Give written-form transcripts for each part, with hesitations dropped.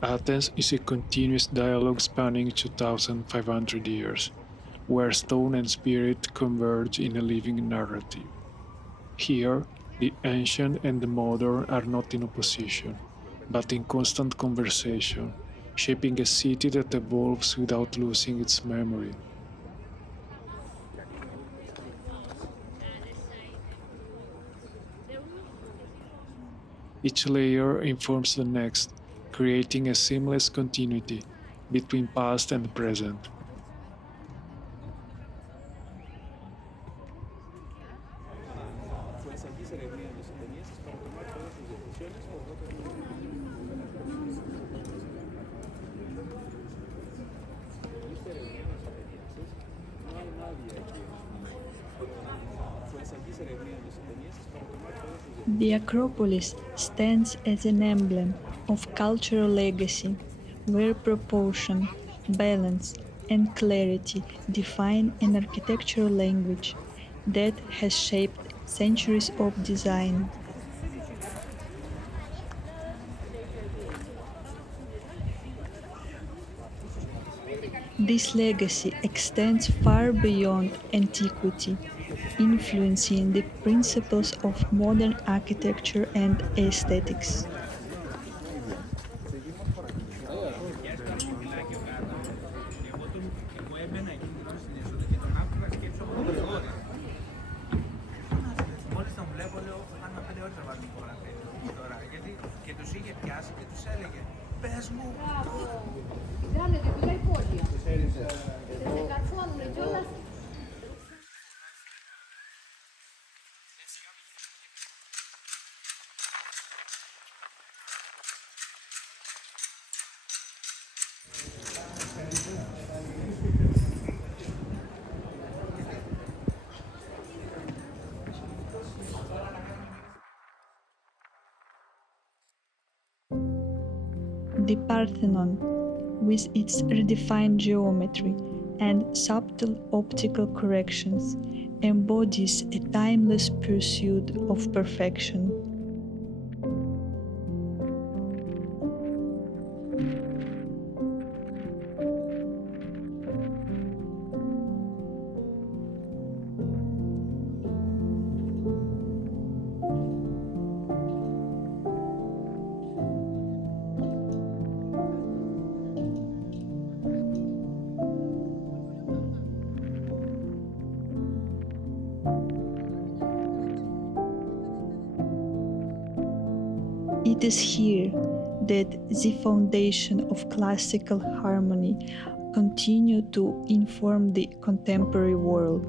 Athens is a continuous dialogue spanning 2,500 years, where stone and spirit converge in a living narrative. Here, the ancient and the modern are not in opposition, but in constant conversation, shaping a city that evolves without losing its memory. Each layer informs the next, creating a seamless continuity between past and present. The Acropolis stands as an emblem of cultural legacy, where proportion, balance, and clarity define an architectural language that has shaped centuries of design. This legacy extends far beyond antiquity, influencing the principles of modern architecture and aesthetics. Μόλις τον βλέπω, λέω, αν με 5 ώρες θα βάλω φωτογραφία τώρα. Γιατί και τους είχε πιάσει και τους έλεγε, πες μου. Grande che tu dai polli. Se carfono kiolla. The Parthenon, with its redefined geometry and subtle optical corrections, embodies a timeless pursuit of perfection. It is here that the foundation of classical harmony continue to inform the contemporary world.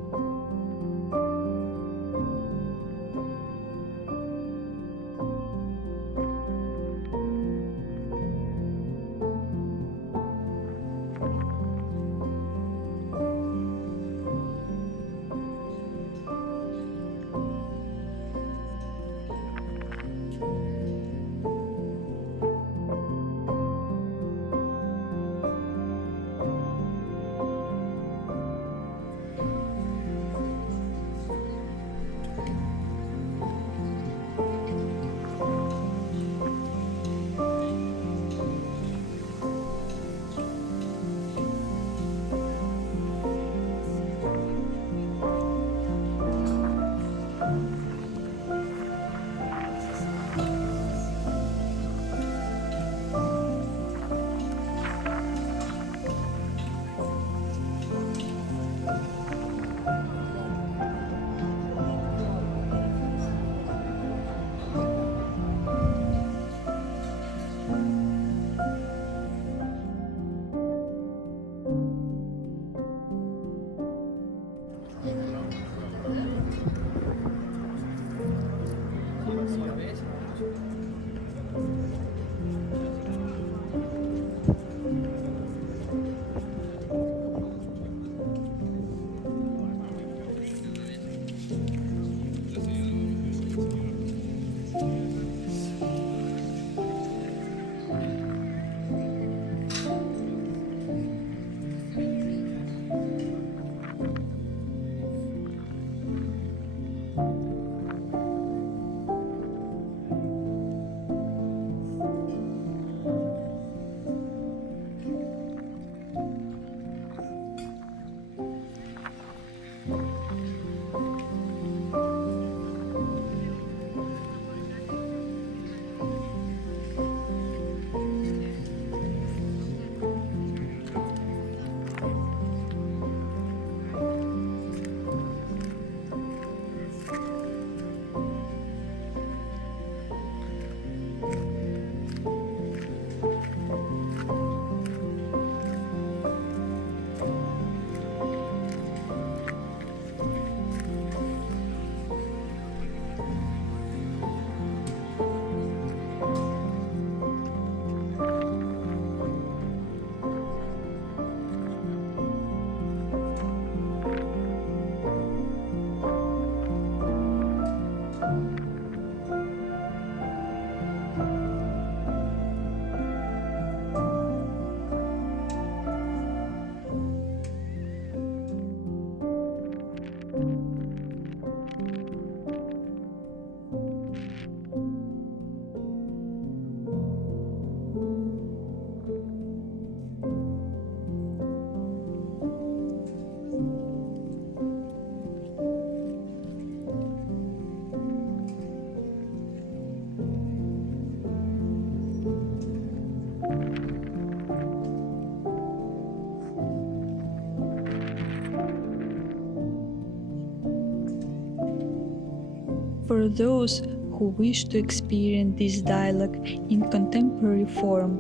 For those who wish to experience this dialogue in contemporary form,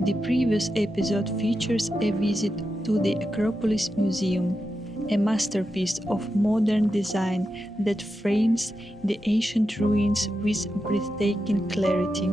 the previous episode features a visit to the Acropolis Museum, a masterpiece of modern design that frames the ancient ruins with breathtaking clarity.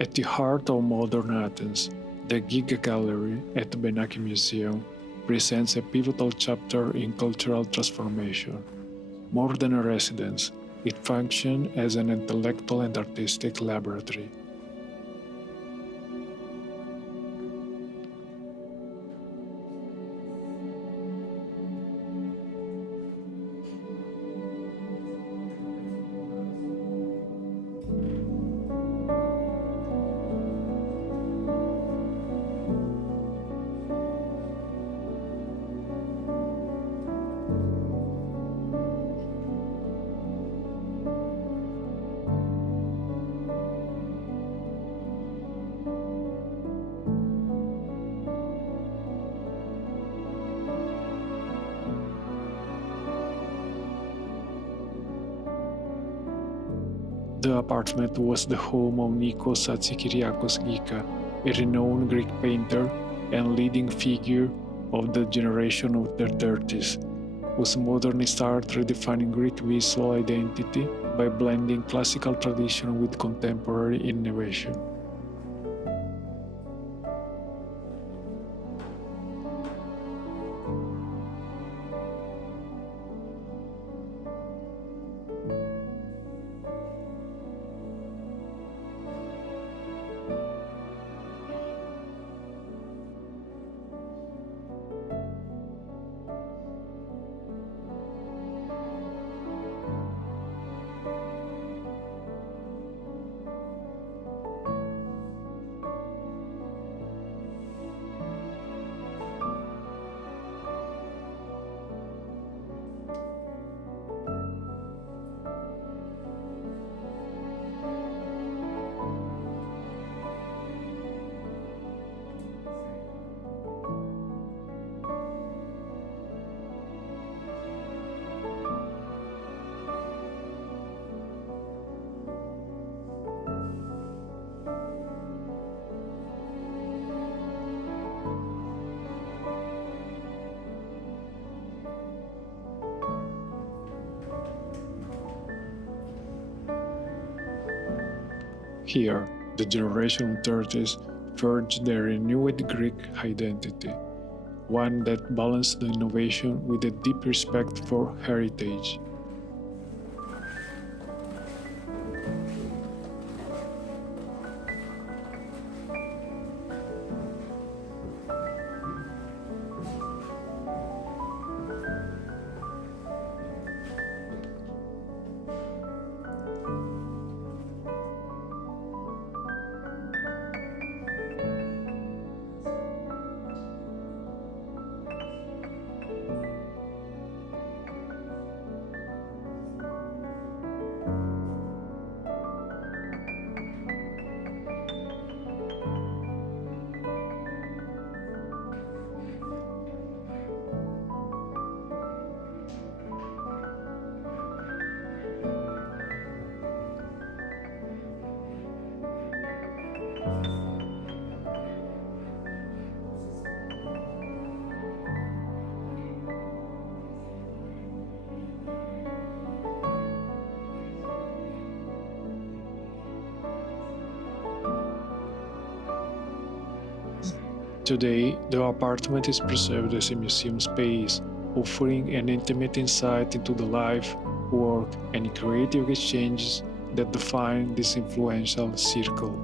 At the heart of modern Athens, the Ghika Gallery at the Benaki Museum presents a pivotal chapter in cultural transformation. More than a residence, it functions as an intellectual and artistic laboratory. The apartment was the home of Nikos Hatzikyriakos-Ghika, a renowned Greek painter and leading figure of the generation of the 30s, whose modernist art redefining Greek visual identity by blending classical tradition with contemporary innovation. Here, the generation of 30s forged their renewed Greek identity, one that balanced the innovation with a deep respect for heritage. Today, the apartment is preserved as a museum space, offering an intimate insight into the life, work, and creative exchanges that define this influential circle.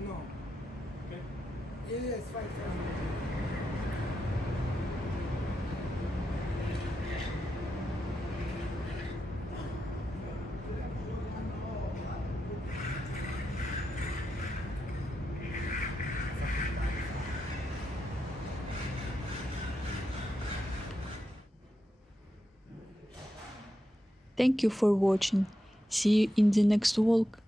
No. Yes, fine. Thank you for watching. See you in the next walk.